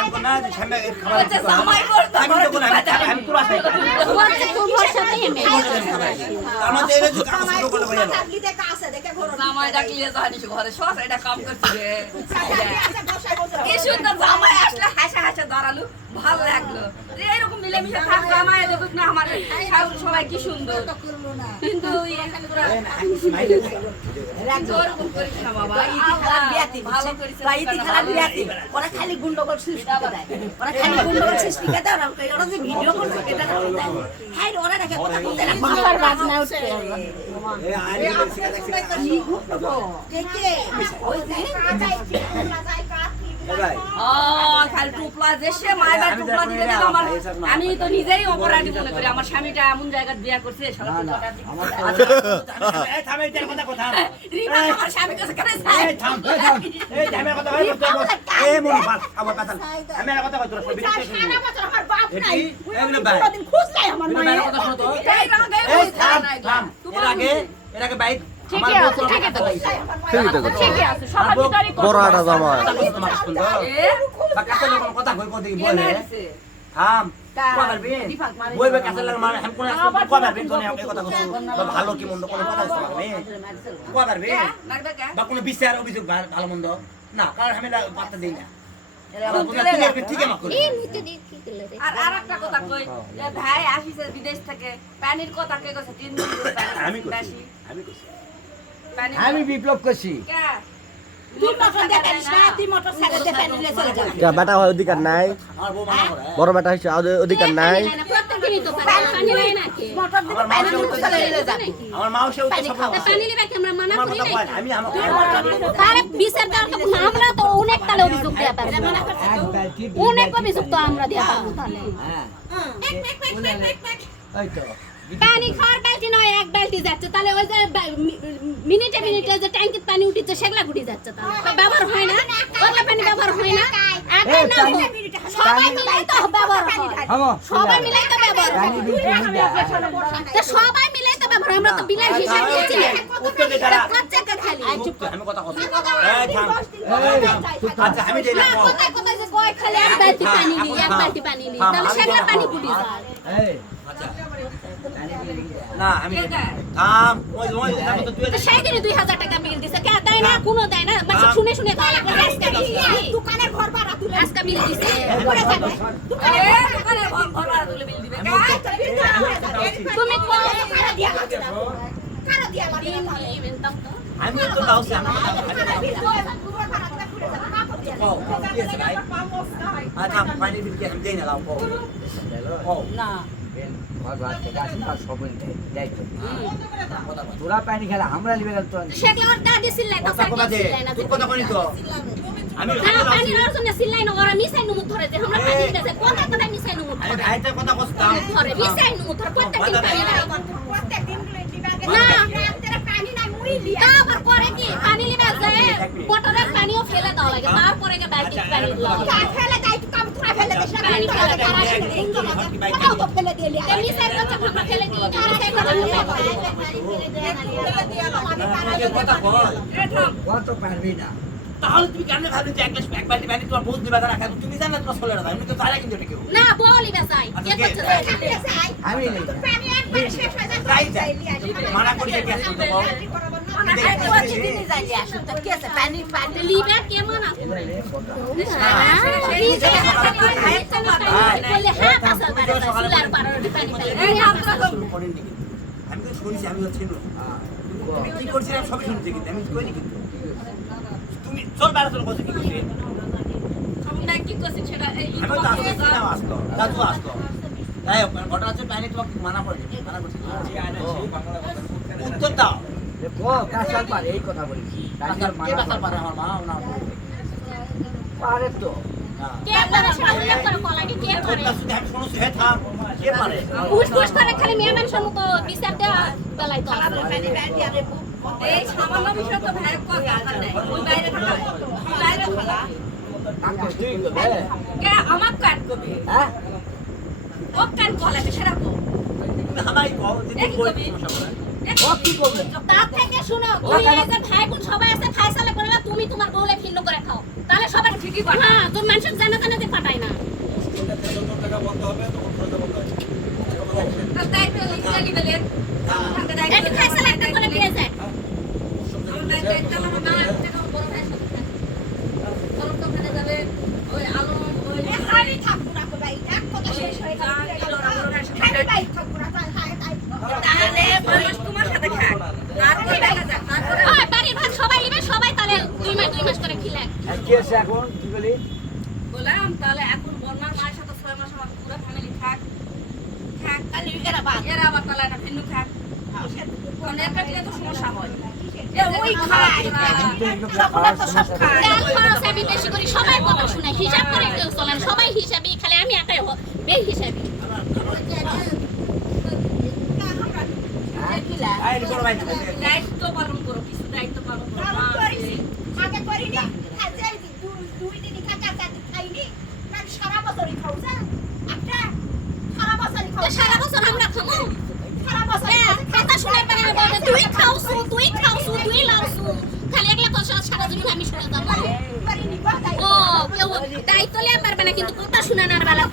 আমকো না সামনে খাবার আচ্ছা জামাই বলতো আমি তো কোন আমি তো আসে তোমার সাথে এমএ আমার যে এই কাম শুরু করলে ভাই থাকলি দেখা আছে দেখে ঘরে জামাই ডাকলে জানি ঘরে সস এটা কাম করছে রে কি সুন্দর জামাই আসলে হাসা হাসা দাঁড়ালো ভালো লাগলো যে এরকম মিলেমিশে থাক জামাই দেখুক না আমার সবাই কি সুন্দর কিন্তু এখানে পুরো ওরকম করিস না বাবা ভালো করিস রাইতি খারাপ বিয়াতি ওরা খালি গুন্ডগোল সৃষ্টি করে দেয় ওরা খালি গুন্ডগোল সৃষ্টি করে দেয় ওরা যে ভিডিও করছে এটা করে দেয় হ্যাঁ ওরা দেখে কথা বলতে না মাথার বাজনা উঠছে এই আরে কি গুন্ডগোল কে ওই যে ভাই ও খালি টুপলা দেশে মায়ের টুপলা দিয়ে দিল আমার আমি তো নিজেই অপরাধী মনে করি আমার স্বামীটা এমন জায়গায় বিয়ে করছে শালা টুপলাটা এই থামে এর কথা রিমা আমার স্বামীর কাছে কেন যায় এই থাম এই থামের কথা ভাই এই মন বাস আবার কথা আমি এর কথা কই তোরা সব বিরক্ত শুনি সারা বছর আমার বাপ নাই এমন ভাই কোনদিন খুঁজলাই আমার তুমি মায়ের ভাইয়ের কথা শোনো তো এই রাগে এই থাম এর আগে ভাই ঠিকই আছে ঠিকই আছে ঠিকই আছে সবার ভিতরে বড় একটা জামাই তোমার সুন্দর এ বা কাছে লোক কথা কই কই কে বলে মারছে থাম কবারবিন বইবে কাছে লাগে মানে আমি কোন কবারবিন কোন এই কথা কইছো বা ভালো কি মন্দ কোন কথা কইছো আমি কবারবিন মারবে কে বা কোনো বিচার অভিযোগ ভালো মন্দ না কারণ আমি পাত্তা দেই না ঠিক আছে এই নিতে দি কি করলে রে আর আরেকটা কথা কই যে ভাই আসিছে বিদেশ থেকে পানির কথা কে কইছে 3 দিন আমি বেশি কইছি পানি আমি বিপ্লব করছি কে তুই মোটর দেখিস না তুই মোটর সাইকেল দিয়ে প্যানেলে চলে যাবি কে বেটা হয় অধিকার নাই আমার বউ মানা করে বড় বেটা হইছে অধিকার নাই প্রত্যেকদিনই তো পানি হয় না কি মোটর দিয়ে প্যানেলে চলে যাবি আমার মাও সেও তো সব পানি লিবে কি আমরা মানা আমার করি কথা না কয় আমি আমার তার বিচার দেওয়ার তো আমরা তো অনেক তালে অভিযোগ দেয়া পারবো এক বালতি অনেক অভিযোগ তো আমরা দেয়া পারবো তাহলে হ্যাঁ এই তো পানি খাওয়ার বালতি নয় এক বালতি যাচ্ছে তাহলে ওই যে মিনিটে মিনিটে যে ট্যাঙ্কির পানি উঠিছে সেগুলা গুটি যাচ্ছে তাহলে ব্যবহার হয় না ওটা পানি ব্যবহার হয় না একা না সবাই মিলাই তো ব্যবহার হয় হামো সবাই মিলাই তো ব্যবহার হয় পানি বিক্রি না তো সবাই মিলাই তো ব্যবহার আমরা তো বিলের হিসাব দিচ্ছি না উত্তর দে তারা খরচাটা খালি চুপ কর আমি কথা কইছি এই থাম আচ্ছা আমি যাই না না কোথায় কোথায় যে কয় খালি এক বালতি পানি নি এক বালতি পানি নি তাহলে সেগুলা পানি গুটি যায় এই আচ্ছা না আমি থাম ওই তো তুই তো সেই দিনে 2000 টাকা বিল দিছে কে দেয় না কোনো দেয় না মানে শুনে শুনে দেয় না আজকে বিল দিছে দোকানের ঘর ভাড়া তুলে আজকে বিল দিছে পড়ে যাবে দোকানে ঘর ভাড়া তুলে বিল দিবে তুমি কোন কারা দিয়া লাগছে না কারা দিয়া লাগছে বিল না নিবেন তাও তো আমি তো দাওছি আমি আচ্ছা পানি বিল কি আমি দেই না লাও ও না ঘর ভাত থেকে আসি আর সব দায়িত্ব তোরা পানি খেলা আমরা লিবে গেল তো সেগুলো ওর দাদি সিলাই তো কথা কথা দে তুই কথা কইনি তো আমি না পানি আর জন্য সিলাই না ওরা মিশাই নুমুত ধরে যে আমরা পানি দিতে কোথা কোথা মিশাই নুমুত আমি ধরে ভাইতে কথা কইতাম ধরে মিশাই নুমুত ধরে প্রত্যেকদিন পানি দেয় প্রত্যেকদিন দিবাগে না রাতের পানি নাই মুই লিয়া তা আবার করে কি পানি লিবে যায় মোটরের পানিও ফেলে দাও লাগে তারপরে কে বালতি পানি দাও কার ফেলে দেয় তুই কাম তোরা ফেলে দিস না পানি ফেলে দেয় আর আসে হিন্দু লাগে কোথাও তো ফেলে দিয়ে লিয়া এমনি সাইড করতে আমরা ফেলে দিই মিশাই করতে আমাকে কথা কই কত পারবি না তাহলে তুমি কেন ভাবলি যে এক বালতি পানি তোমার বহুত দিবা রাখা তুমি জানো তোমার চলে না আমি তো তারা কিন্তু এটা কেউ না বলি বেসাই কে করছে আমি নেই পানি একবার শেষ হয়ে যায় তাই যায় মানা করি যে কেন তো পানি পানি লিবে কেমন আছে আমি তো শুনছি আমি হচ্ছে তুমি কি করছিলাম সবই শুনছি কিন্তু আমি কইনি কিন্তু তুমি চল বাইরে চল বসে কি করছিস কি করছে সেটা আমি তো আসছিলাম আসতো দাদু আসতো তাই ঘটনা হচ্ছে পানি তোমাকে মানা করছে মানা করছে উত্তর দাও কাঁচাল পারে এই কথা বলেছি কে বাসার পারে আমার মা না পারে তো কে করে সেটা উল্লেখ করে কলাকে কে করে আমি শুনছি হে থাম কে পারে ফুসফুস করে খালি মেয়ে মানুষের মতো বিচার দেওয়া বেলাই তো আছে। এই সামান্য বিষয় তো ভাই কথা নাই ওই বাইরে থাকা বাইরে থাকা কে আমার কাট করবে হ্যাঁ ও কান কলাবে সেটা কো তুমি হামাই কও যে দেখি কই কবি। ও কি করবে তার থেকে শুনো তুই এই যে ভাই বোন সবাই আছে ফায়সালা করে না তুমি তোমার বউলে ভিন্ন করে খাও তাহলে সবার ঠিকই কথা হ্যাঁ তুমি মানুষের জানা জানা যে পাঠাই বলছে এখন কি বলি বললাম তাহলে এখন বর্মার মায়ের সাথে 6 মাস আমার পুরো ফ্যামিলি থাক খালি এরা বাদ এরা আবার তাহলে একটা ভিন্ন থাক কারণ এর কাছে তো সমস্যা হয় ওই খায় সকলে তো সব খায় তেল খরচ আমি বেশি করি সবাই কথা শুনে হিসাব করে কেউ চলে না সবাই হিসাবই খালি আমি একাই বেহিসাবি আই নি বড় ভাই তো দায়িত্ব পালন করো কিছু দায়িত্ব পালন করো মা আছে। আগে করিনি আজকে 2 দিন খাইনি না সারা বছরই খাও যা একটা সারা বছরই খাও সারা বছর আমরা খাবো সারা বছর কথা শুনে পারে বলে তুই খাওসু তুই লাউসু খালি একলা কথা সারা জীবন আমি শুনে যাবো করিনি বাদাই ও কেউ দায়িত্ব নিয়ে পারবে না কিন্তু কথা শুনে না বেলা